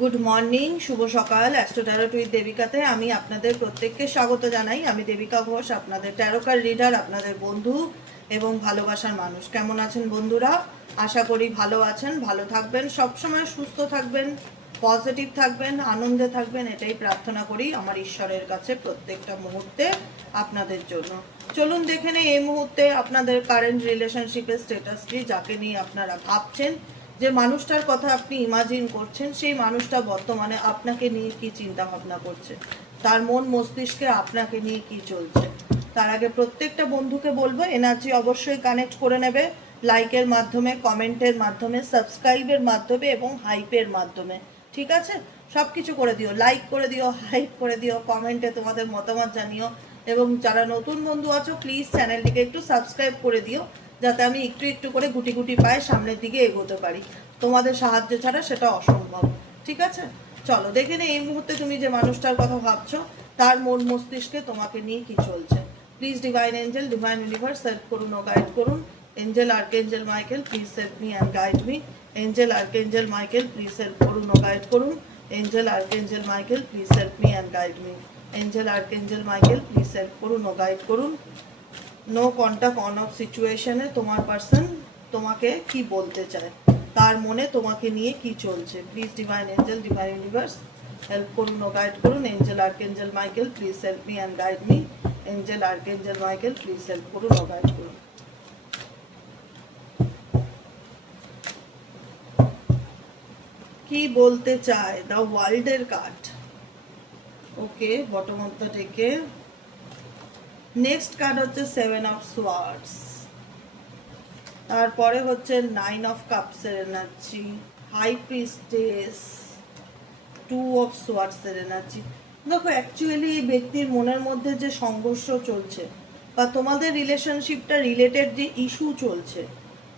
Good morning, শুভ সকাল। Astro tarot with দেবিকাতে আমি আপনাদের প্রত্যেককে স্বাগত জানাই। আমি দেবিকা ঘোষ, আপনাদের ট্যারোকার রিডার, আপনাদের বন্ধু এবং ভালোবাসার মানুষ। কেমন আছেন বন্ধুরা? আশা করি ভালো আছেন, ভালো থাকবেন, সবসময় সুস্থ থাকবেন, পজিটিভ থাকবেন, আনন্দে থাকবেন, এটাই প্রার্থনা করি আমার ঈশ্বরের কাছে প্রত্যেকটা মুহূর্তে আপনাদের জন্য। চলুন দেখে নেই এই মুহূর্তে আপনাদের কারেন্ট রিলেশনশিপের স্ট্যাটাসটি, যাকে নিয়ে আপনারা ভাবছেন, যে মানুষটার কথা আপনি ইমাজিন করছেন, সেই মানুষটা বর্তমানে আপনাকে নিয়ে কি চিন্তা ভাবনা করছে, তার মন মস্তিষ্কে আপনাকে নিয়ে কি চলছে। তার আগে প্রত্যেকটা বন্ধুকে বলবো এনার্জি অবশ্যই কানেক্ট করে নেবে, লাইকের মাধ্যমে, কমেন্টের মাধ্যমে, সাবস্ক্রাইবের মাধ্যমে এবং হাইপের মাধ্যমে। ঠিক আছে, সব কিছু করে দিও, লাইক করে দিও, হাইপ করে দিও, কমেন্টে তোমাদের মতামত জানিও, এবং যারা নতুন বন্ধু আছো প্লিজ চ্যানেলটিকে একটু সাবস্ক্রাইব করে দিও, যাতে আমি একটু একটু করে গুটি গুটি পায়ে সামনের দিকে এগোতে পারি। তোমাদের সাহায্য ছাড়া সেটা অসম্ভব। ঠিক আছে, চলো দেখে নে এই মুহূর্তে তুমি যে মানুষটার কথা ভাবছো, তার মন মস্তিষ্কে তোমাকে নিয়ে কি চলছে। Please divine angel, divine universe help করুন ও গাইড করুন। Angel archangel Michael please help me and guide me. Angel archangel Michael please help করুন ও গাইড করুন। Angel archangel Michael please help me and guide me. Angel archangel Michael please help করুন ও guide করুন। No contact on off সিচুয়েশনে তোমার person তোমাকে কি বলতে চায়, তার মনে তোমাকে নিয়ে কি চলছে। Please divine angel, divine universe help করুন ও গাইড করুন। Angel archangel Michael please help me and guide me. Angel archangel Michael please help করুন ও গাইড করুন। কি বলতে চায় দ্য ওয়ার্ল্ডের card. Okay, bottom of the ডেকে নেক্সট কার্ড হচ্ছে 7 অফ সোয়ার্ডস, তারপরে হচ্ছে 9 অফ কাপসের এনার্জি, হাই প্রিস্টেস, 2 অফ সোয়ার্ডসের এনার্জি। দেখো, অ্যাকচুয়ালি এই ব্যক্তির মনের মধ্যে যে সংঘর্ষ চলছে বা তোমাদের রিলেশনশিপটা রিলেটেড যে ইস্যু চলছে,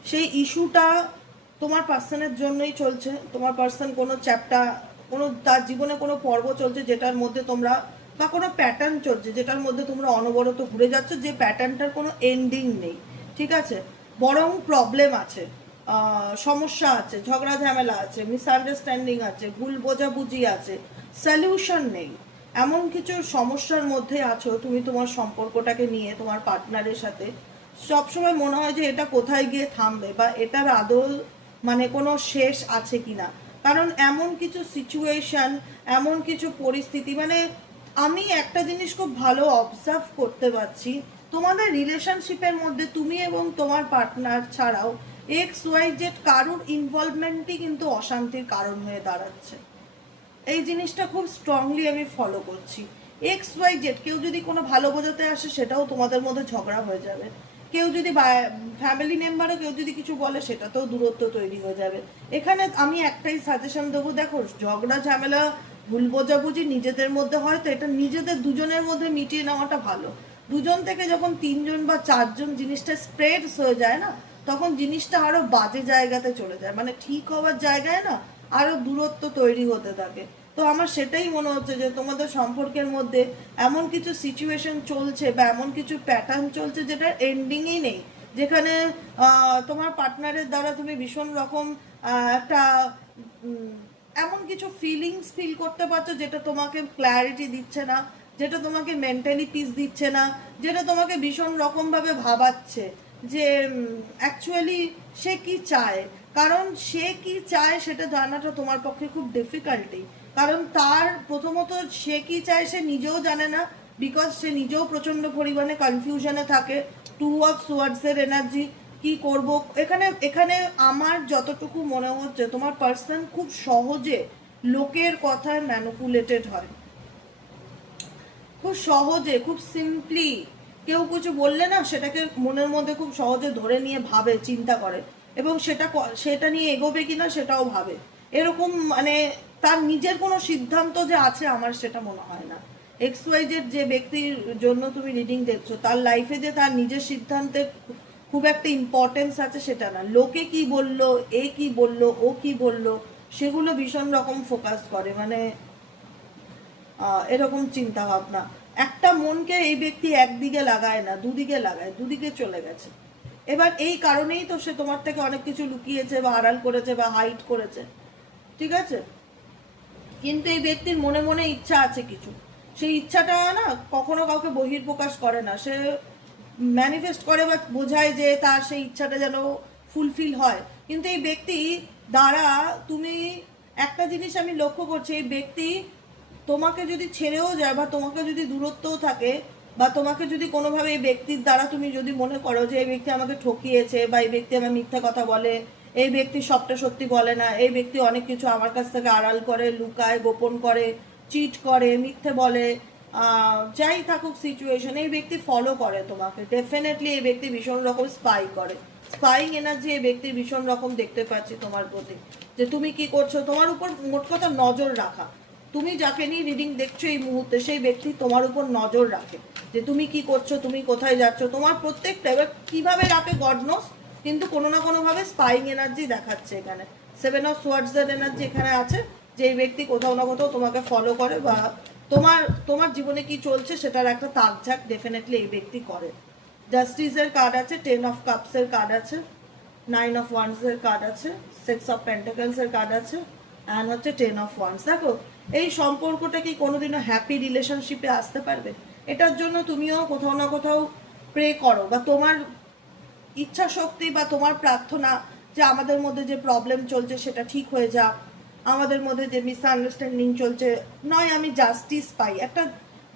সেই ইস্যুটা তোমার পার্সনের জন্যই চলছে। তোমার পার্সন কোনো চ্যাপ্টার, কোনো তার জীবনে কোনো পর্ব চলছে যেটার মধ্যে তোমরা, বা কোনো প্যাটার্ন চলছে যেটার মধ্যে তোমরা অনবরত ঘুরে যাচ্ছ, যে প্যাটার্নটার কোনো এন্ডিং নেই। ঠিক আছে, বরং প্রবলেম আছে, সমস্যা আছে, ঝগড়া ঝামেলা আছে, মিসআন্ডারস্ট্যান্ডিং আছে, ভুল বোঝাবুঝি আছে, সলিউশন নেই। এমন কিছু সমস্যার মধ্যে আছো তুমি তোমার সম্পর্কটাকে নিয়ে, তোমার পার্টনারের সাথে। সবসময় মনে হয় যে এটা কোথায় গিয়ে থামবে, বা এটার আদৌ মানে কোনো শেষ আছে কিনা। কারণ এমন কিছু সিচুয়েশন, এমন কিছু পরিস্থিতি, মানে আমি একটা জিনিস খুব ভালো অবজার্ভ করতে পারছি, তোমাদের রিলেশনশিপের মধ্যে তুমি এবং তোমার পার্টনার ছাড়াও XYZ কারুর ইনভলভমেন্টই কিন্তু অশান্তির কারণ হয়ে দাঁড়াচ্ছে। এই জিনিসটা খুব স্ট্রংলি আমি ফলো করছি। XYZ কেউ যদি কোনো ভালো বোঝাতে আসে, সেটাও তোমাদের মধ্যে ঝগড়া হয়ে যাবে। কেউ যদি ফ্যামিলি মেম্বারও কেউ যদি কিছু বলে, সেটাতেও দূরত্ব তৈরি হয়ে যাবে। এখানে আমি একটাই সাজেশন দেবো, দেখো, ঝগড়া ঝামেলা ভুল বোঝাবুঝি নিজেদের মধ্যে হয়, তো এটা নিজেদের দুজনের মধ্যে মিটিয়ে নেওয়াটা ভালো। দুজন থেকে যখন 3জন বা 4জন জিনিসটা স্প্রেডস হয়ে যায় না, তখন জিনিসটা আরো বাজে জায়গাতে চলে যায়, মানে ঠিক হওয়ার জায়গায় না আরো দূরত্ব তৈরি হতে থাকে। তো আমার সেটাই মনে হচ্ছে যে তোমাদের সম্পর্কের মধ্যে এমন কিছু সিচুয়েশন চলছে বা এমন কিছু প্যাটার্ন চলছে যেটার এন্ডিংই নেই, যেখানে তোমার পার্টনারের দ্বারা তুমি ভীষণ রকম একটা এমন কিছু ফিলিংস ফিল করতে পারছো, যেটা তোমাকে ক্ল্যারিটি দিচ্ছে না, যেটা তোমাকে মেন্টালি পিস দিচ্ছে না, যেটা তোমাকে ভীষণ রকমভাবে ভাবাচ্ছে যে অ্যাকচুয়ালি সে কি চায়। কারণ সে কি চায় সেটা জানাটা তোমার পক্ষে খুব ডিফিকাল্টি। কারণ তার প্রথমত সে কি চায় সে নিজেও জানে না, বিকজ সে নিজেও প্রচণ্ড পরিমাণে কনফিউশনে থাকে। 2 অফ সোয়ার্ডসের এনার্জি, কি করব এখানে। এখানে আমার যতটুকু মনে হচ্ছে, তোমার পার্সন খুব সহজে লোকের কথায় ম্যানিপুলেটেড হয়, খুব সহজে, খুব সিম্পলি। কেউ কিছু বললে না, সেটাকে মনের মধ্যে খুব সহজে ধরে নিয়ে ভাবে, চিন্তা করে, এবং সেটা নিয়ে এগোবে কিনা সেটাও ভাবে। এরকম মানে তার নিজের কোনো সিদ্ধান্ত যে আছে, আমার সেটা মনে হয় না। XYZ যে ব্যক্তির জন্য তুমি রিডিং দেখছো, তার লাইফে যে তার নিজের সিদ্ধান্তের খুব একটা ইম্পর্টেন্স আছে সেটা না। লোকে কি বললো, এ কি বললো, ও কি বললো, সেগুলো ভীষণ রকম ফোকাস করে, মানে এরকম চিন্তা ভাবনা। একটা মনকে এই ব্যক্তি একদিকে লাগায় না, দুদিকে লাগায়, দুদিকে চলে গেছে। এবার এই কারণেই তো সে তোমার থেকে অনেক কিছু লুকিয়েছে বা আড়াল করেছে বা হাইড করেছে। ঠিক আছে, কিন্তু এই ব্যক্তির মনে মনে ইচ্ছা আছে কিছু, সেই ইচ্ছাটা না কখনো কাউকে বহির্প্রকাশ করে না, সে ম্যানিফেস্ট করে বা বোঝায় যে তার সেই ইচ্ছাটা যেন ফুলফিল হয়। কিন্তু এই ব্যক্তি দ্বারা তুমি একটা জিনিস আমি লক্ষ্য করছি, এই ব্যক্তি তোমাকে যদি ছেড়েও যায় বা তোমাকে যদি দূরত্বও থাকে বা তোমাকে যদি কোনোভাবে এই ব্যক্তির দ্বারা তুমি যদি মনে করো যে এই ব্যক্তি আমাকে ঠকিয়েছে বা এই ব্যক্তি আমার মিথ্যা কথা বলে, এই ব্যক্তি সবটা সত্যি বলে না, এই ব্যক্তি অনেক কিছু আমার কাছ থেকে আড়াল করে, লুকায়, গোপন করে, চিট করে, মিথ্যে বলে, যাই থাকুক সিচুয়েশন, এই ব্যক্তি ফলো করে তোমাকে, ডেফিনেটলি এই ব্যক্তি ভীষণ রকম স্পাই করে, স্পাইং এনার্জি এই ব্যক্তির ভীষণ রকম দেখতে পাচ্ছি তোমার প্রতি, যে তুমি কি করছো, তোমার উপর মোট কথা নজর রাখা। তুমি যাকে নিয়ে রিডিং দেখছো এই মুহূর্তে, সেই ব্যক্তি তোমার উপর নজর রাখে যে তুমি কি করছো, তুমি কোথায় যাচ্ছ, তোমার প্রত্যেকটা, এবার কিভাবে রাখে গড নোস, কিন্তু কোনো না কোনোভাবে স্পাইং এনার্জি দেখাচ্ছে এখানে। 7 অফ সোয়ার্ডসের এনার্জি এখানে আছে, যে এই ব্যক্তি কোথাও না কোথাও তোমাকে ফলো করে বা তোমার তোমার জীবনে কি চলছে সেটার একটা তাকঝাক ডেফিনেটলি এই ব্যক্তি করে। জাস্টিসের কার্ড আছে, 10 অফ কাপসের কার্ড আছে, 9 অফ ওয়ান্সের কার্ড আছে, 6 অফ পেন্টাকলসের কার্ড আছে, অ্যান্ড হচ্ছে 10 অফ ওয়ান্স। দেখো এই সম্পর্কটা কি কোনোদিনও হ্যাপি রিলেশনশিপে আসতে পারবে? এটার জন্য তুমিও কোথাও না কোথাও প্রে করো বা তোমার ইচ্ছা শক্তি বা তোমার প্রার্থনা যে আমাদের মধ্যে যে প্রবলেম চলছে সেটা ঠিক হয়ে যাক, আমাদের মধ্যে যে মিসআন্ডারস্ট্যান্ডিং চলছে, নয় আমি জাস্টিস পাই, একটা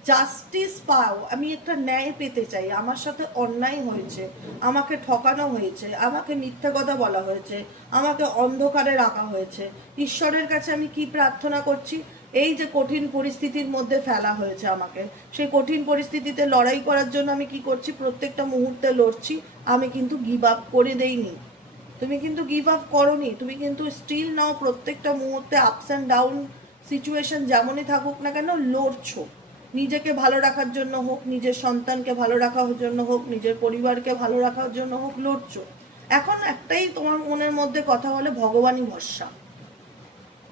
জাস্টিস পাও, আমি একটা ন্যায় পেতে চাই, আমার সাথে অন্যায় হয়েছে, আমাকে ঠকানো হয়েছে, আমাকে মিথ্যা কথা বলা হয়েছে, আমাকে অন্ধকারে রাখা হয়েছে, ঈশ্বরের কাছে আমি কি প্রার্থনা করছি, এই যে কঠিন পরিস্থিতির মধ্যে ফেলা হয়েছে আমাকে, সেই কঠিন পরিস্থিতিতে লড়াই করার জন্য আমি কি করছি, প্রত্যেকটা মুহূর্তে লড়ছি, আমি কিন্তু গিভ আপ করে দেইনি, তুমি কিন্তু গিভ আপ করোনি, তুমি কিন্তু স্টিল নাও প্রত্যেকটা মুহূর্তে আপস অ্যান্ড ডাউন সিচুয়েশন যেমনই থাকুক না কেন লড়ছো, নিজেকে ভালো রাখার জন্য হোক, নিজের সন্তানকে ভালো রাখার জন্য হোক, নিজের পরিবারকে ভালো রাখার জন্য হোক, লড়ছো। এখন একটাই তোমার মনের মধ্যে কথা বলে ভগবানই ভরসা,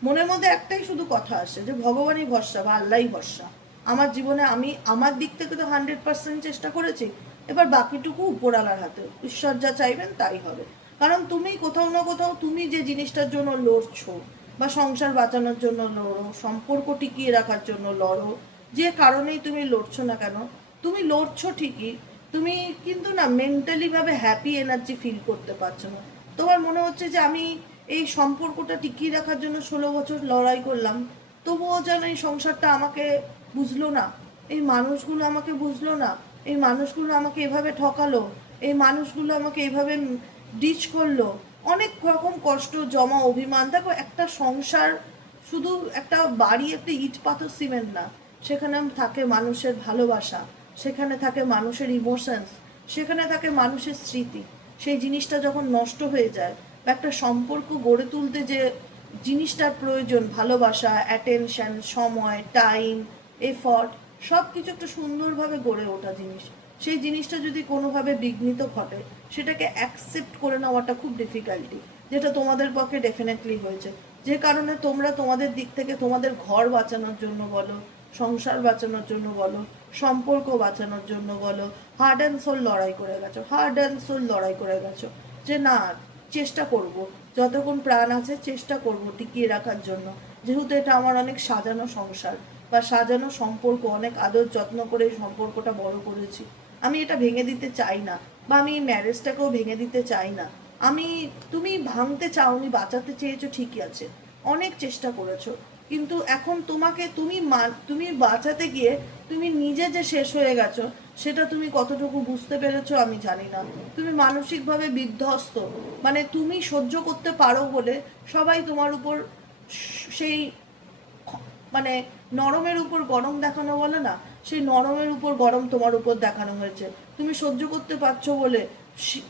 মনের মধ্যে একটাই শুধু কথা আসে যে ভগবানই ভরসা বা আল্লাহই ভরসা, আমার জীবনে আমি আমার দিক থেকে তো 100% চেষ্টা করেছি, এবার বাকিটুকু উপরওয়ালার হাতে, ঈশ্বর যা চাইবেন তাই হবে। কারণ তুমি কোথাও না কোথাও তুমি যে জিনিসটার জন্য লড়ছো বা সংসার বাঁচানোর জন্য লড়ো, সম্পর্ক টিকিয়ে রাখার জন্য লড়ো, যে কারণেই তুমি লড়ছো না কেন, তুমি লড়ছো ঠিকই, তুমি কিন্তু না মেন্টালি ভাবে হ্যাপি এনার্জি ফিল করতে পারছো না। তোমার মনে হচ্ছে যে আমি এই সম্পর্কটা টিকিয়ে রাখার জন্য 16 বছর লড়াই করলাম, তবুও যেন এই সংসারটা আমাকে বুঝলো না, এই মানুষগুলো আমাকে বুঝলো না, এই মানুষগুলো আমাকে এভাবে ঠকালো, এই মানুষগুলো আমাকে এভাবে ডিচ করলো, অনেক রকম কষ্ট জমা অভিমান। দেখো একটা সংসার শুধু একটা বাড়ি, একটা ইট পাথর সিমেন্ট না, সেখানে থাকে মানুষের ভালোবাসা, সেখানে থাকে মানুষের ইমোশনস, সেখানে থাকে মানুষের স্মৃতি। সেই জিনিসটা যখন নষ্ট হয়ে যায় বা একটা সম্পর্ক গড়ে তুলতে যে জিনিসটার প্রয়োজন, ভালোবাসা, অ্যাটেনশন, সময়, টাইম, এফর্ট, সব কিছু একটা সুন্দরভাবে গড়ে ওঠা জিনিস, সেই জিনিসটা যদি কোনোভাবে বিঘ্নিত ঘটে সেটাকে অ্যাকসেপ্ট করে নেওয়াটা খুব ডিফিকাল্টি, যেটা তোমাদের পক্ষে ডেফিনেটলি হয়েছে, যে কারণে তোমরা তোমাদের দিক থেকে তোমাদের ঘর বাঁচানোর জন্য বলো, সংসার বাঁচানোর জন্য বলো, সম্পর্ক বাঁচানোর জন্য বলো, হার্ড অ্যান্ড সোল লড়াই করে গেছো, হার্ড অ্যান্ড সোল লড়াই করে গেছো, যে না চেষ্টা করব, যতক্ষণ প্রাণ আছে চেষ্টা করব টিকিয়ে রাখার জন্য, যেহেতু এটা আমার অনেক সাজানো সংসার বা সাজানো সম্পর্ক, অনেক আদর যত্ন করে এই সম্পর্কটা বড় করেছি, আমি এটা ভেঙে দিতে চাই না, বা আমি এই ম্যারেজটাকেও ভেঙে দিতে চাই না। আমি, তুমি ভাঙতে চাওনি, বাঁচাতে চেয়েছো ঠিকই আছে, অনেক চেষ্টা করেছো, কিন্তু এখন তোমাকে তুমি বাঁচাতে গিয়ে তুমি নিজে যে শেষ হয়ে গেছো সেটা তুমি কতটুকু বুঝতে পেরেছো আমি জানি না। তুমি মানসিকভাবে বিধ্বস্ত, মানে তুমি সহ্য করতে পারো বলে সবাই তোমার উপর সেই মানে নরমের উপর গরম দেখানো বলে না, সেই নরমের উপর গরম তোমার উপর দেখানো হয়েছে, তুমি সহ্য করতে পারছো বলে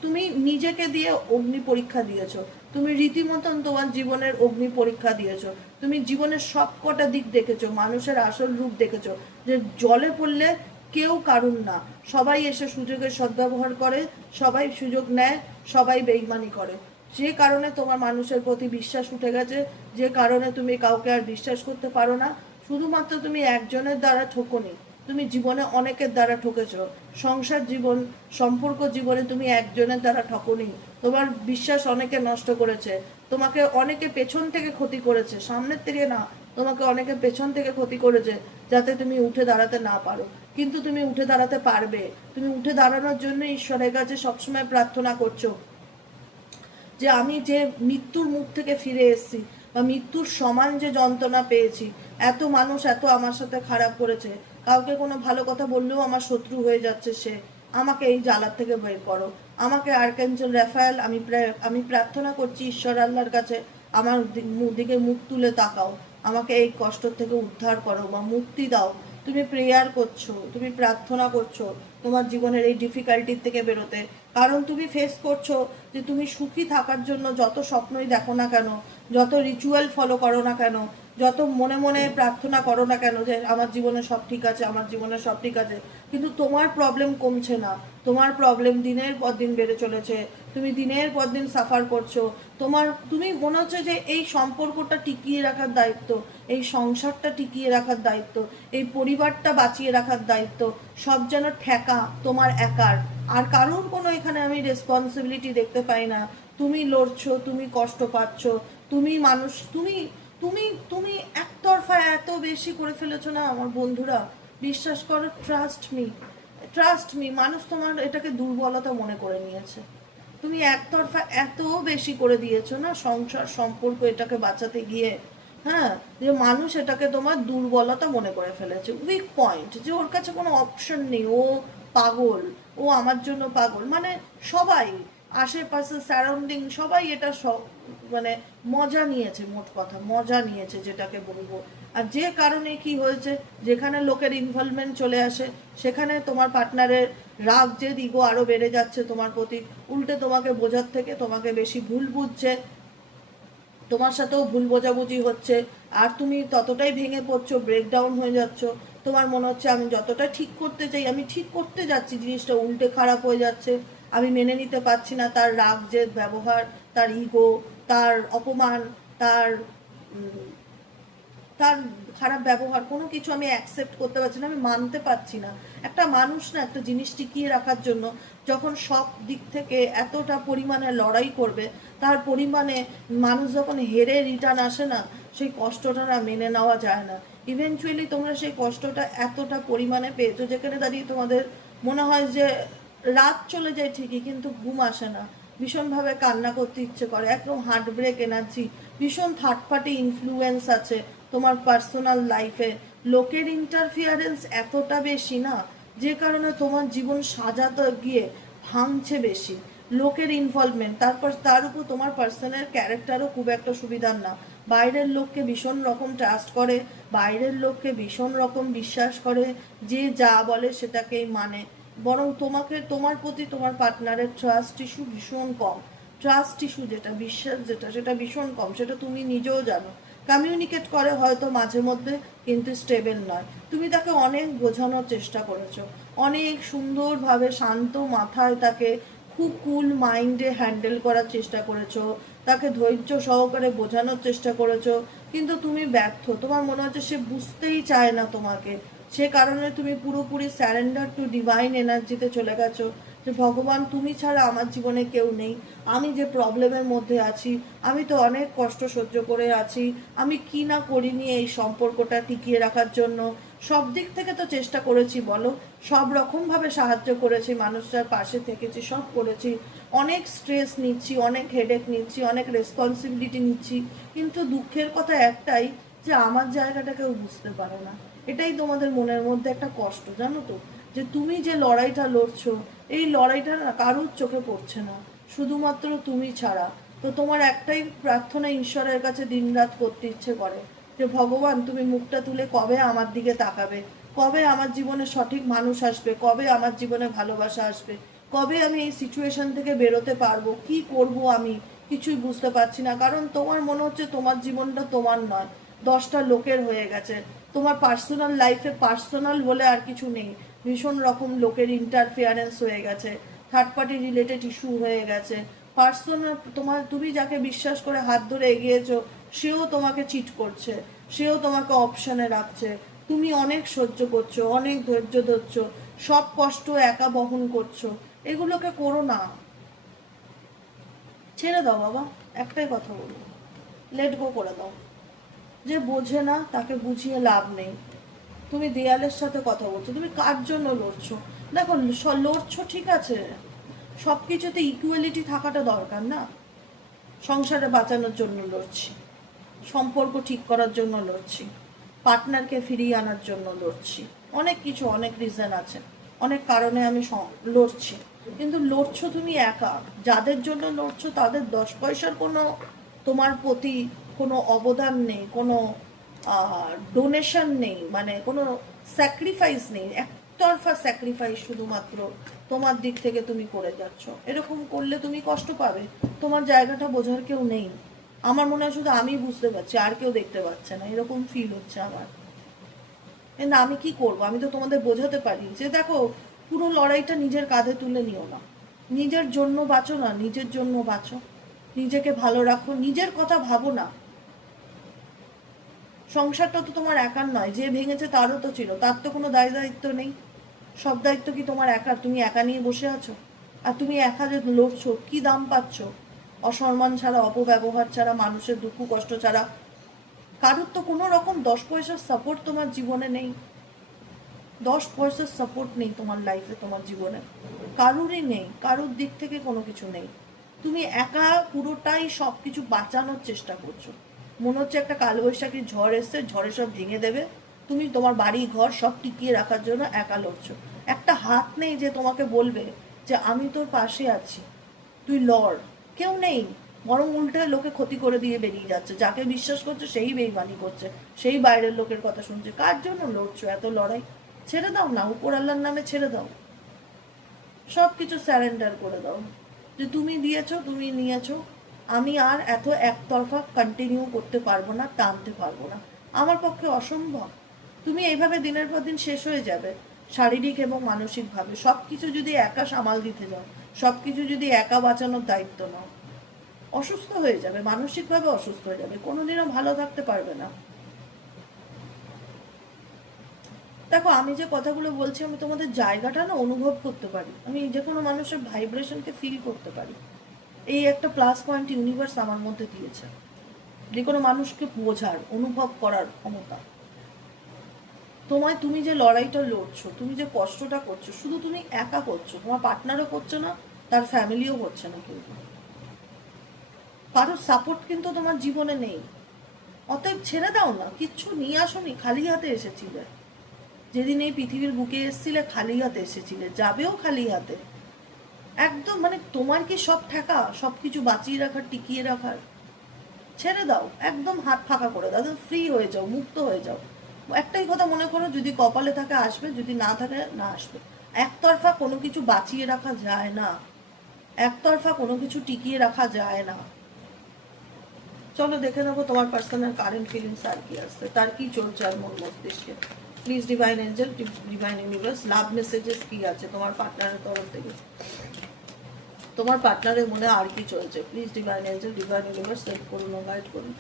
তুমি নিজেকে দিয়ে অগ্নি পরীক্ষা দিয়েছো, তুমি রীতিমতন তোমার জীবনের অগ্নি পরীক্ষা দিয়েছো, তুমি জীবনের সব কটা দিক দেখেছো, মানুষের আসল রূপ দেখেছো, যে জলে পড়লে কেউ কারুর না, সবাই এসে সুযোগের সদ্ব্যবহার করে, সবাই সুযোগ নেয়, সবাই বেইমানি করে, যে কারণে তোমার মানুষের প্রতি বিশ্বাস উঠে গেছে, যে কারণে তুমি কাউকে আর বিশ্বাস করতে পারো না। শুধুমাত্র তুমি একজনের দ্বারা ঠকোনি, তুমি জীবনে অনেকের দ্বারা ঠকেছো, সংসার জীবন, সম্পর্ক জীবনে তুমি একজনের দ্বারা ঠকোনি, তোমার বিশ্বাস অনেকে নষ্ট করেছে, তোমাকে অনেকে পেছন থেকে ক্ষতি করেছে, সামনের থেকে না, তোমাকে অনেকে পেছন থেকে ক্ষতি করেছে যাতে তুমি উঠে দাঁড়াতে না পারো, কিন্তু তুমি উঠে দাঁড়াতে পারবে। তুমি উঠে দাঁড়ানোর জন্য ঈশ্বরের কাছে সবসময় প্রার্থনা করছো যে আমি যে মৃত্যুর মুখ থেকে ফিরে এসেছি, বা মৃত্যুর সমান যে যন্ত্রণা পেয়েছি, এত মানুষ এত আমার সাথে খারাপ করেছে, কাউকে কোনো ভালো কথা বললেও আমার শত্রু হয়ে যাচ্ছে সে, আমাকে এই জ্বালার থেকে বের করো। আমাকে আর্কাঞ্জেল রাফায়েল, আমি প্রার্থনা করছি ঈশ্বর আল্লাহর কাছে, আমার দিকে মুখ তুলে তাকাও, আমাকে এই কষ্ট থেকে উদ্ধার করো বা মুক্তি দাও। তুমি প্রেয়ার করছো, তুমি প্রার্থনা করছো তোমার জীবনের এই ডিফিকাল্টির থেকে বেরোতে, কারণ তুমি ফেস করছো যে তুমি সুখী থাকার জন্য যত স্বপ্নই দেখো না কেন, যত রিচুয়াল ফলো করো না কেন, যত মনে মনে প্রার্থনা করো না কেন যে আমার জীবনে সব ঠিক আছে, আমার জীবনে সব ঠিক আছে, কিন্তু তোমার প্রবলেম কমছে না। তোমার প্রবলেম দিনের পর দিন বেড়ে চলেছে, তুমি দিনের পর দিন সাফার করছো। তুমি মনে হচ্ছে যে এই সম্পর্কটা টিকিয়ে রাখার দায়িত্ব, এই সংসারটা টিকিয়ে রাখার দায়িত্ব, এই পরিবারটা বাঁচিয়ে রাখার দায়িত্ব সব যেন ঠেকা তোমার একার, আর কারোর কোনো এখানে আমি রেসপন্সিবিলিটি দেখতে পাই না। তুমি লড়ছো, তুমি কষ্ট পাচ্ছ, তুমি মানুষ, তুমি তুমি তুমি একতরফা এত বেশি করে ফেলেছো না আমার বন্ধুরা, বিশ্বাস করো, ট্রাস্ট মি, মানুষ তোমার এটাকে দুর্বলতা মনে করে নিয়েছে। তুমি একতরফা এত বেশি করে দিয়েছো না সংসার সম্পর্ক এটাকে বাঁচাতে গিয়ে, হ্যাঁ, যে মানুষ এটাকে তোমার দুর্বলতা মনে করে ফেলেছে, উইক পয়েন্ট, যে ওর কাছে কোনো অপশন নেই, ও পাগল, ও আমার জন্য পাগল। মানে সবাই আশেপাশে সারাউন্ডিং সবাই এটা সব মানে মজা নিয়েছে, মোট কথা মজা নিয়েছে যেটাকে বলবো। আর যে কারণে কি হয়েছে, যেখানে লোকের ইনভলভমেন্ট চলে আসে সেখানে তোমার পার্টনারের রাগ জেদ ইগো আরও বেড়ে যাচ্ছে তোমার প্রতি, উল্টে তোমাকে বোঝার থেকে তোমাকে বেশি ভুল বুঝছে, তোমার সাথেও ভুল বোঝাবুঝি হচ্ছে, আর তুমি ততটাই ভেঙে পড়ছো, ব্রেকডাউন হয়ে যাচ্ছ। তোমার মনে হচ্ছে আমি যতটা ঠিক করতে চাই, আমি ঠিক করতে যাচ্ছি, জিনিসটা উল্টে খারাপ হয়ে যাচ্ছে। আমি মেনে নিতে পারছি না তার রাগ জেদ ব্যবহার, তার ইগো, তার অপমান, তার তার খারাপ ব্যবহার, কোনো কিছু আমি অ্যাকসেপ্ট করতে পারছি না, আমি মানতে পারছি না। একটা মানুষ না একটা জিনিস টিকিয়ে রাখার জন্য যখন সব দিক থেকে এতটা পরিমাণে লড়াই করবে, তার পরিমাণে মানুষ যখন হেরে রিটার্ন আসে না, সেই কষ্টটা না মেনে নেওয়া যায় না। ইভেনচুয়ালি তোমরা সেই কষ্টটা এতটা পরিমাণে পেয়েছো যেখানে দাঁড়িয়ে তোমাদের মনে হয় যে রাত চলে যায় ঠিকই কিন্তু ঘুম আসে না, ভীষণভাবে কান্না করতে ইচ্ছে করে, একদম হার্ট ব্রেক এনার্জি, ভীষণ থার্ড পার্টি ইনফ্লুয়েন্স আছে তোমার পার্সোনাল লাইফে, লোকের ইন্টারফিয়ারেন্স এতটা বেশি না, যে কারণে তোমার জীবন সাজাতে গিয়ে ভাঙছে বেশি, লোকের ইনভলভমেন্ট, তারপর তার উপর তোমার পার্সোনাল ক্যারেক্টারও খুব একটা সুবিধার না, বাইরের লোককে ভীষণ রকম ট্রাস্ট করে, বাইরের লোককে ভীষণ রকম বিশ্বাস করে, যে যা বলে সেটাকেই মানে, বরং তোমাকে তোমার প্রতি তোমার পার্টনারের ট্রাস্ট ইস্যু ভীষণ কম, ট্রাস্ট ইস্যু যেটা বিশ্বাস যেটা সেটা ভীষণ কম, সেটা তুমি নিজেও জানো। কমিউনিকেট করে হয়তো মাঝে মধ্যে, কিন্তু স্টেবল নয়। তুমি তাকে অনেক বোঝানোর চেষ্টা করেছো, অনেক সুন্দরভাবে শান্ত মাথায় তাকে খুব কুল মাইন্ডে হ্যান্ডেল করার চেষ্টা করেছো, তাকে ধৈর্য সহকারে বোঝানোর চেষ্টা করেছো, কিন্তু তুমি ব্যর্থ। তোমার মনে হচ্ছে সে বুঝতেই চায় না তোমাকে, সে কারণে তুমি পুরোপুরি স্যারেন্ডার টু ডিভাইন এনার্জিতে চলে গেছো, যে ভগবান তুমি ছাড়া আমার জীবনে কেউ নেই, আমি যে প্রবলেমের মধ্যে আছি, আমি তো অনেক কষ্ট সহ্য করে আছি, আমি কি না করিনি এই সম্পর্কটা টিকিয়ে রাখার জন্য, সব দিক থেকে তো চেষ্টা করেছি বলো, সব রকমভাবে সাহায্য করেছি, মানুষটার পাশে থেকেছি, সব করেছি, অনেক স্ট্রেস নিচ্ছি, অনেক হেডেক নিচ্ছি, অনেক রেসপন্সিবিলিটি নিচ্ছি, কিন্তু দুঃখের কথা একটাই যে আমার জায়গাটা কেউ বুঝতে পারে না। এটাই তোমাদের মনের মধ্যে একটা কষ্ট, জানো তো, যে তুমি যে লড়াইটা লড়ছো, এই লড়াইটা না কারোর চোখে পড়ছে না, শুধুমাত্র তুমি ছাড়া। তো তোমার একটাই প্রার্থনা ঈশ্বরের কাছে দিনরাত করতে ইচ্ছে করে, যে ভগবান তুমি মুখটা তুলে কবে আমার দিকে তাকাবে, কবে আমার জীবনে সঠিক মানুষ আসবে, কবে আমার জীবনে ভালোবাসা আসবে, কবে আমি এই সিচুয়েশন থেকে বেরোতে পারবো, কি করব আমি কিছুই বুঝতে পারছি না। কারণ তোমার মনে হচ্ছে তোমার জীবনটা তোমার নয়, 10টা লোকের হয়ে গেছে, তোমার পার্সোনাল লাইফে পার্সোনাল বলে আর কিছু নেই, ভীষণ রকম লোকের ইন্টারফিয়ারেন্স হয়ে গেছে, থার্ড পার্টি রিলেটেড ইস্যু হয়ে গেছে, পার্সোনাল তুমি যাকে বিশ্বাস করে হাত ধরে এগিয়েছো সেও তোমাকে চিট করছে, সেও তোমাকে অপশানে রাখছে, তুমি অনেক সহ্য করছো, অনেক ধৈর্য ধরছো, সব কষ্ট একা বহন করছো, এগুলোকে করো না, ছেড়ে দাও বাবা, একটাই কথা বলবো, লেট গো করে দাও। যে বোঝে না তাকে বুঝিয়ে লাভ নেই। তুমি দেয়ালের সাথে কথা বলছো, তুমি কার জন্য লড়ছো? দেখো, লড়ছো ঠিক আছে, সব কিছুতে ইকুয়ালিটি থাকাটা দরকার না। সংসারে বাঁচানোর জন্য লড়ছি, সম্পর্ক ঠিক করার জন্য লড়ছি, পার্টনারকে ফিরিয়ে আনার জন্য লড়ছি, অনেক কিছু, অনেক রিজন আছে, অনেক কারণে আমি লড়ছি। কিন্তু লড়ছো তুমি একা। যাদের জন্য লড়ছো তাদের 10 পয়সার কোনো তোমার প্রতি কোনো অবদান নেই, কোনো ডোনেশন নেই, মানে কোনো স্যাক্রিফাইস নেই, একতরফা স্যাক্রিফাইস শুধুমাত্র তোমার দিক থেকে তুমি করে যাচ্ছ। এরকম করলে তুমি কষ্ট পাবে, তোমার জায়গাটা বোঝার কেউ নেই। আমার মনে হয় শুধু আমি বুঝতে পারছি, আর কেউ দেখতে পাচ্ছে না, এরকম ফিল হচ্ছে আমার। না, আমি কি করব? আমি তো তোমাদের বোঝাতে পারি যে দেখো, পুরো লড়াইটা নিজের কাঁধে তুলে নিও না, নিজের জন্য বাঁচো না, নিজের জন্য বাঁচো, নিজেকে ভালো রাখো, নিজের কথা ভাবো না। সংসারটা তো তোমার একার নয়, যে ভেঙেছে তারও তো ছিল, তার তো কোনো দায় দায়িত্ব নেই। সব দায়িত্ব কি তোমার একার? তুমি একা নিয়ে বসে আছো? আর তুমি একা যে লড়ছো, কি দাম পাচ্ছ? অসম্মান ছাড়া, অপব্যবহার ছাড়া, মানুষের দুঃখ কষ্ট ছাড়া। কারোর তো কোনো রকম 10 পয়সার সাপোর্ট তোমার জীবনে নেই, 10 পয়সার সাপোর্ট নেই তোমার লাইফে, তোমার জীবনে কারোরই নেই, কারোর দিক থেকে কোনো কিছু নেই। তুমি একা পুরোটাই সব কিছু বাঁচানোর চেষ্টা করছো। মনে হচ্ছে একটা কালবৈশাখী ঝড় এসছে, ঝড়ে সব ভেঙে দেবে, তুমি তোমার বাড়ি ঘর সব টিকিয়ে রাখার জন্য একা লড়ছো। একটা হাত নেই যে তোমাকে বলবে যে আমি তোর পাশে আছি, তুই লড়। কেউ নেই, বরং উল্টে লোকে ক্ষতি করে দিয়ে বেরিয়ে যাচ্ছে। যাকে বিশ্বাস করছে সেই বেইমানি করছে, সেই বাইরের লোকের কথা শুনছে। কার জন্য লড়ছো এত লড়াই? ছেড়ে দাও না, উপর আল্লাহর নামে ছেড়ে দাও, সব কিছু স্যারেন্ডার করে দাও, যে তুমি দিয়েছো, তুমি নিয়েছো, আমি আর এত একতরফা কন্টিনিউ করতে পারবো না, টানতে পারবো না, আমার পক্ষে অসম্ভব। তুমি এইভাবে দিনের পর দিন শেষ হয়ে যাবে, শারীরিক এবং মানসিকভাবে। সব কিছু যদি একা সামাল দিতে যাও, সব কিছু যদি একা বাঁচানোর দায়িত্ব নাও, অসুস্থ হয়ে যাবে, মানসিকভাবে অসুস্থ হয়ে যাবে, কোনোদিনও ভালো থাকতে পারবে না। দেখো, আমি যে কথাগুলো বলছি, আমি তোমাদের জায়গাটা না অনুভব করতে পারি, আমি যে কোনো মানুষের ভাইব্রেশনকে ফিল করতে পারি। এই একটা প্লাস পয়েন্ট ইউনিভার্স আমার মধ্যে দিয়েছে, যে কোনো মানুষকে বোঝার, অনুভব করার ক্ষমতা। তুমি যে লড়াইটা লড়ছো, তুমি যে কষ্টটা করছো, শুধু তুমি একা করছো, তোমার পার্টনারও করছে না, তার ফ্যামিলিও করছে না, কিন্তু কারোর সাপোর্ট কিন্তু তোমার জীবনে নেই। অতএব ছেড়ে দাও না, কিচ্ছু নিয়ে আসোনি, খালি হাতে এসেছিলে। যেদিন এই পৃথিবীর বুকে এসেছিলে খালি হাতে এসেছিলে, যাবেও খালি হাতে। একদম মানে তোমার কি সব ঠেকা, সব কিছু বাঁচিয়ে রাখার, টিকিয়ে রাখার? ছেড়ে দাও, একদম হাত ফাঁকা করে দাও, ফ্রি হয়ে যাও, মুক্ত হয়ে যাও। একটাই কথা মনে করো, যদি কপালে থাকে আসবে, যদি না থাকে না আসবে। একতরফা কোনো কিছু বাঁচিয়ে রাখা যায় না, একতরফা কোনো কিছু টিকিয়ে রাখা যায় না। চলো দেখে নেবো তোমার পার্সোনাল কারেন্ট ফিলিংস আর কি আসছে, তার কি চলছে আর মন মস্তিষ্কে। Please divine angel, divine universe, love messages কি আছে তোমার পার্টনারের তরফ থেকে, তোমার পার্টনারের মনে আর কি চলছে। Please divine angel, divine universe help করুন ও গাইড করুন।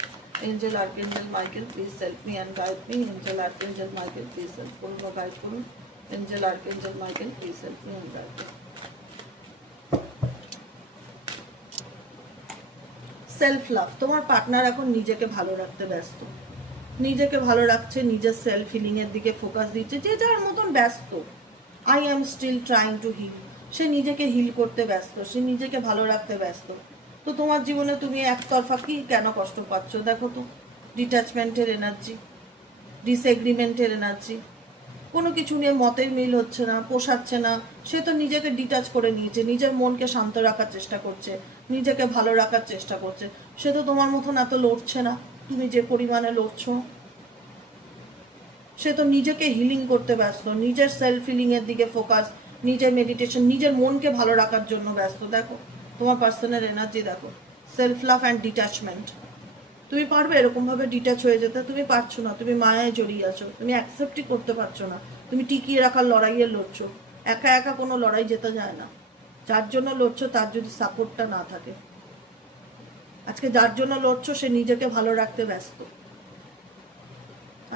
Angel archangel Michael please help me and guide me. Angel archangel Michael please help করুন ও গাইড করুন। Angel archangel Michael please help me and guide করুন। সেলফ লাভ, তোমার partner এখন নিজেকে ভালো রাখতে ব্যস্ত, নিজেকে ভালো রাখছে, নিজের সেলফ হিলিং এর দিকে ফোকাস দিচ্ছে, যে যার মতন ব্যস্ত। I am still trying to heal, সে নিজেকে হিল করতে ব্যস্ত, সে নিজেকে ভালো রাখতে ব্যস্ত। তো তোমার জীবনে তুমি একতরফা কি কেন কষ্ট পাচ্ছ? দেখো তো, ডিট্যাচমেন্টের এনার্জি, ডিসএগ্রিমেন্টের এনার্জি, কোনো কিছু নিয়ে মতের মিল হচ্ছে না, পোষাচ্ছে না, সে তো নিজেকে ডিটাচ করে নিয়েছে, নিজের মনকে শান্ত রাখার চেষ্টা করছে, নিজেকে ভালো রাখার চেষ্টা করছে। সে তো তোমার মতন এত লড়ছে না, তুমি যে পরিমাণে লড়ছো। সে তো নিজেকে হিলিং করতে ব্যস্ত, নিজের সেলফ হিলিং এর দিকে ফোকাস, নিজের মেডিটেশন, নিজের মনকে ভালো রাখার জন্য ব্যস্ত। দেখো তোমার পার্সোনাল এনার্জি, দেখো সেলফ লাভ অ্যান্ড ডিট্যাচমেন্ট। তুমি পারবে এরকমভাবে ডিট্যাচ হয়ে যেতে? তুমি পারছো না, তুমি মায়ায় জড়িয়ে আছো, তুমি অ্যাকসেপ্টই করতে পারছো না, তুমি টিকিয়ে রাখার লড়াইয়ে লড়ছো। একা একা কোনো লড়াই যেতে যায় না, যার জন্য লড়ছো তার যদি সাপোর্টটা না থাকে। আজকে যার জন্য লড়ছো সে নিজেকে ভালো রাখতে ব্যস্ত,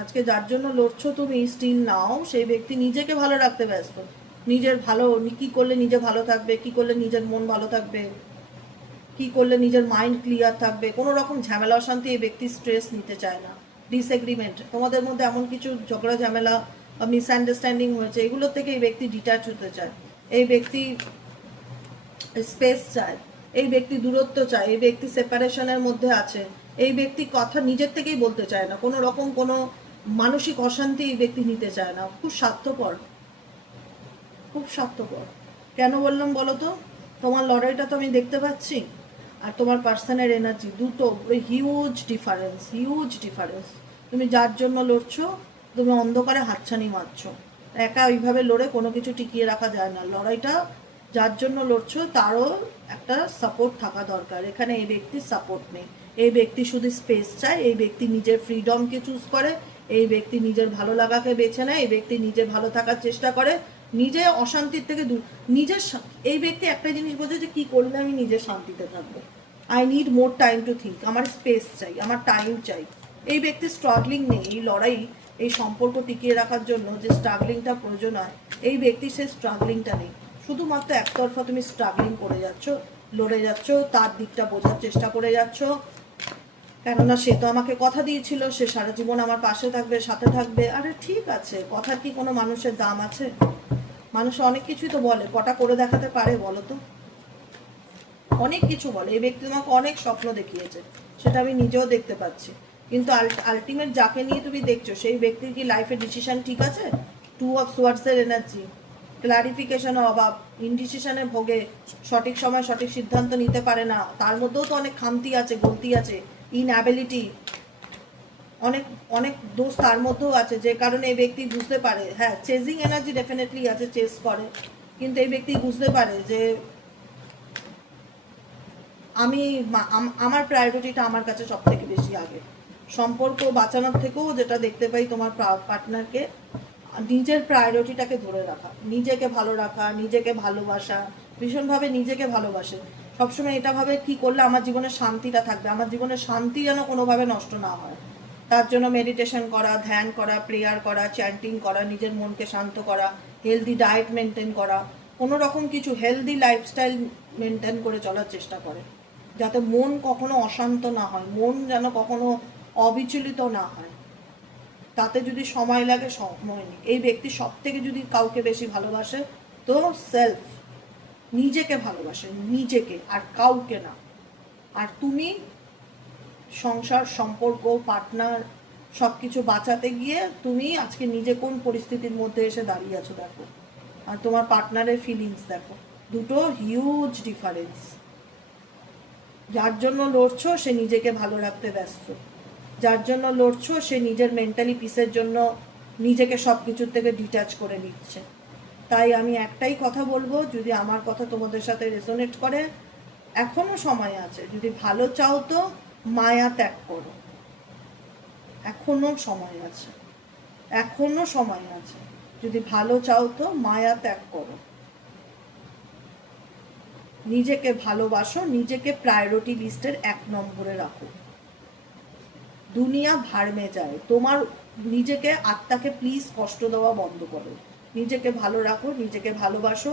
আজকে যার জন্য লড়ছো তুমি স্টিল নাও, সেই ব্যক্তি নিজেকে ভালো রাখতে ব্যস্ত। নিজের ভালো কি করলে নিজে ভালো থাকবে, কি করলে নিজের মন ভালো থাকবে, কি করলে নিজের মাইন্ড ক্লিয়ার থাকবে, কোনো রকম ঝামেলা অশান্তি এই ব্যক্তি স্ট্রেস নিতে চায় না, ডিসএগ্রিমেন্ট, তোমাদের মধ্যে এমন কিছু ঝগড়া ঝামেলা বা মিসআন্ডারস্ট্যান্ডিং হয়েছে, এগুলোর থেকে এই ব্যক্তি ডিট্যাচ হতে চায়, এই ব্যক্তি স্পেস চায়, এই ব্যক্তি দূরত্ব চায়, এই ব্যক্তি সেপারেশনের মধ্যে আছে, এই ব্যক্তি কথা নিজের থেকেই বলতে চায় না, কোনো রকম কোনো মানসিক অশান্তি এই ব্যক্তি নিতে চায় না, খুব স্বার্থপর, খুব স্বার্থপর। কেন বললাম বলো তো? তোমার লড়াইটা তো আমি দেখতে পাচ্ছি, আর তোমার পার্সনের এনার্জি দুটো হিউজ ডিফারেন্স, হিউজ ডিফারেন্স। তুমি যার জন্য লড়ছো, তুমি অন্ধকারে হাতছানি মারছো। একা ওইভাবে লড়ে কোনো কিছু টিকিয়ে রাখা যায় না। লড়াইটা যার জন্য লড়ছো তারও একটা সাপোর্ট থাকা দরকার। এখানে এই ব্যক্তির সাপোর্ট নেই, এই ব্যক্তি শুধু স্পেস চায়, এই ব্যক্তি নিজের ফ্রিডমকে চুজ করে, এই ব্যক্তি নিজের ভালো লাগাকে বেছে নেয়, এই ব্যক্তি নিজে ভালো থাকার চেষ্টা করে, নিজে অশান্তির থেকে দূর, নিজের এই ব্যক্তি একটা জিনিস বোঝে যে কি করলে আমি নিজের শান্তিতে থাকবো। I need more time to think, আমার স্পেস চাই, আমার টাইম চাই। এই ব্যক্তি স্ট্রাগলিং নেই, এই লড়াই, এই সম্পর্ক টিকিয়ে রাখার জন্য যে স্ট্রাগলিংটা প্রয়োজন হয়, এই ব্যক্তির সেই স্ট্রাগলিংটা নেই। শুধুমাত্র একতরফা তুমি স্ট্রাগলিং করে যাচ্ছ, লড়ে যাচ্ছ, তার দিকটা বোঝার চেষ্টা করে যাচ্ছ, কেননা সে তো আমাকে কথা দিয়েছিল সে সারা জীবন আমার পাশে থাকবে, সাথে থাকবে। আরে ঠিক আছে, কথার কি কোনো মানুষের দাম আছে? মানুষ অনেক কিছুই তো বলে, কটা করে দেখাতে পারে বলো তো? অনেক কিছু বলে। এই ব্যক্তি তোমাকে অনেক স্বপ্ন দেখিয়েছে, সেটা আমি নিজেও দেখতে পাচ্ছি, কিন্তু আলটিমেট যাকে নিয়ে তুমি দেখছো সেই ব্যক্তির কি লাইফের ডিসিশন ঠিক আছে? 2 অফ সোয়ার্ডসের এনার্জি, ক্লারিফিকেশনের অভাব, ইনডিসিশনে ভোগে, সঠিক সময় সঠিক সিদ্ধান্ত নিতে পারে না, তার মধ্যেও তো অনেক খামতি আছে, গলতি আছে, ইনঅ্যাবিলিটি, অনেক অনেক দোষ তার মধ্যেও আছে, যে কারণে এই ব্যক্তি বুঝতে পারে, হ্যাঁ চেজিং এনার্জি ডেফিনেটলি আছে, চেস করে, কিন্তু এই ব্যক্তি বুঝতে পারে যে আমি আমার প্রায়োরিটিটা আমার কাছে সব থেকে বেশি আগে। সম্পর্ক বাঁচানোর থেকেও যেটা দেখতে পাই তোমার পার্টনারকে নিজের প্রায়োরিটিটাকে ধরে রাখা, নিজেকে ভালো রাখা, নিজেকে ভালোবাসা, ভীষণভাবে নিজেকে ভালোবাসে। সবসময় এটা ভাবে কি করলে আমার জীবনে শান্তিটা থাকবে, আমার জীবনের শান্তি যেন কোনোভাবে নষ্ট না হয়। তার জন্য মেডিটেশন করা, ধ্যান করা, প্রেয়ার করা, চ্যান্টিং করা, নিজের মনকে শান্ত করা, হেলদি ডায়েট মেনটেন করা, কোনো রকম কিছু হেলদি লাইফস্টাইল মেনটেন করে চলার চেষ্টা করে, যাতে মন কখনো অশান্ত না হয়, মন যেন কখনো অবিচলিত না হয়। তাতে যদি সময় লাগে, সময় নেই। এই ব্যক্তি সব থেকে যদি কাউকে বেশি ভালোবাসে তো সেলফ, নিজেকে ভালোবাসে, নিজেকে, আর কাউকে না। আর তুমি সংসার, সম্পর্ক, পার্টনার সব কিছু বাঁচাতে গিয়ে তুমি আজকে নিজে কোন পরিস্থিতির মধ্যে এসে দাঁড়িয়ে আছো দেখো, আর তোমার পার্টনারের ফিলিংস দেখো, দুটো হিউজ ডিফারেন্স। যার জন্য লড়ছো সে নিজেকে ভালো রাখতে ব্যস্ত, যার জন্য লড়ছো সে নিজের মেন্টালি পিসের জন্য নিজেকে সব কিছুর থেকে ডিট্যাচ করে নিচ্ছে। তাই আমি একটাই কথা বলবো, যদি আমার কথা তোমাদের সাথে রেজোনেট করে, এখনো সময় আছে, যদি ভালো চাও তো মায়া ত্যাগ করো, এখনো সময় আছে, এখনো সময় আছে। যদি ভালো চাও তো মায়া ত্যাগ করো, নিজেকে ভালোবাসো, নিজেকে প্রায়োরিটি লিস্টের 1 নম্বরে রাখো। দুনিয়া ভাড়মে যায়, তোমার নিজেকে, আত্মাকে প্লিজ কষ্ট দেওয়া বন্ধ করো, নিজেকে ভালো রাখো, নিজেকে ভালোবাসো,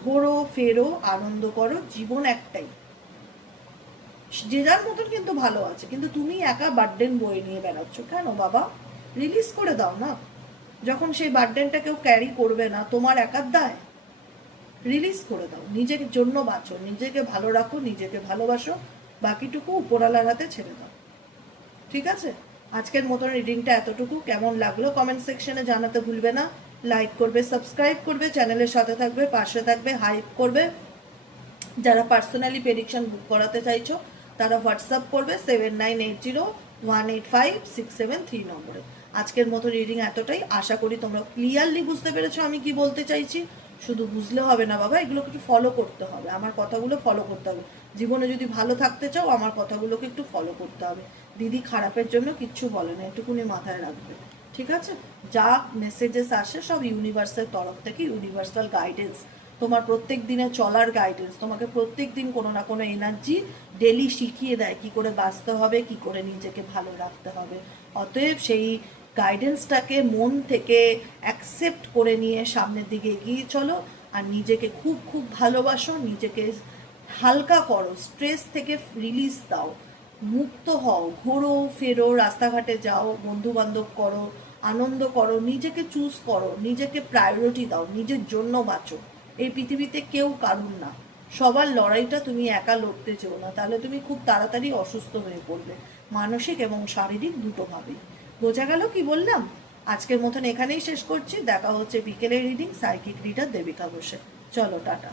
ঘোরো ফেরো, আনন্দ করো, জীবন একটাই। যে যার মতন কিন্তু ভালো আছে, কিন্তু তুমি একা বার্ডেন বয়ে নিয়ে বেড়াচ্ছ কেন বাবা? রিলিজ করে দাও না। যখন সেই বার্ডেনটা কেউ ক্যারি করবে না, তোমার একার দায়, রিলিজ করে দাও, নিজের জন্য বাঁচো, নিজেকে ভালো রাখো, নিজেকে ভালোবাসো, বাকিটুকু উপরওয়ালার হাতে ছেড়ে দাও। ঠিক আছে, আজকের মতন রিডিংটা এতটুকু। কেমন লাগলো কমেন্ট সেকশনে জানাতে ভুলবে না। লাইক করবে, সাবস্ক্রাইব করবে, চ্যানেলের সাথে থাকবে, পাশে থাকবে, হাইপ করবে। যারা পার্সোনালি প্রেডিকশন বুক করাতে চাইছো তারা হোয়াটসঅ্যাপ করবে 7980185673 নম্বরে। আজকের মতো রিডিং এতটাই, আশা করি তোমরা ক্লিয়ারলি বুঝতে পেরেছো আমি কি বলতে চাইছি। শুধু বুঝলে হবে না বাবা, এগুলোকে একটু ফলো করতে হবে, আমার কথাগুলো ফলো করতে হবে। জীবনে যদি ভালো থাকতে চাও আমার কথাগুলোকে একটু ফলো করতে হবে। দিদি খারাপের জন্য কিচ্ছু বলে না, এটুকুনি মাথায় রাখবে। ঠিক আছে, যা মেসেজেস আসে সব ইউনিভার্সের তরফ থেকে, ইউনিভার্সাল গাইডেন্স, তোমার প্রত্যেক দিনে চলার গাইডেন্স। তোমাকে প্রত্যেক দিন কোনো না কোনো এনার্জি ডেলি শিখিয়ে দেয় কি করে বাঁচতে হবে, কি করে নিজেকে ভালো রাখতে হবে। অতএব সেই গাইডেন্সটাকে মন থেকে অ্যাকসেপ্ট করে নিয়ে সামনের দিকে এগিয়ে চলো, আর নিজেকে খুব খুব ভালোবাসো, নিজেকে হালকা করো, স্ট্রেস থেকে রিলিজ দাও, মুক্ত হও, ঘোরো ফেরো, রাস্তাঘাটে যাও, বন্ধু বান্ধব করো, আনন্দ করো, নিজেকে চুজ করো, নিজেকে প্রায়োরিটি দাও, নিজের জন্য বাঁচো। এই পৃথিবীতে কেউ কারুর না, সবার লড়াইটা তুমি একা লড়তে চেও না, তাহলে তুমি খুব তাড়াতাড়ি অসুস্থ হয়ে পড়বে, মানসিক এবং শারীরিক দুটোভাবেই। বোঝা গেল কি বললাম? আজকের মতন এখানেই শেষ করছি, দেখা হচ্ছে বিকেলের রিডিং সাইকিক রিডার দেবিকা বসে। চলো টাটা।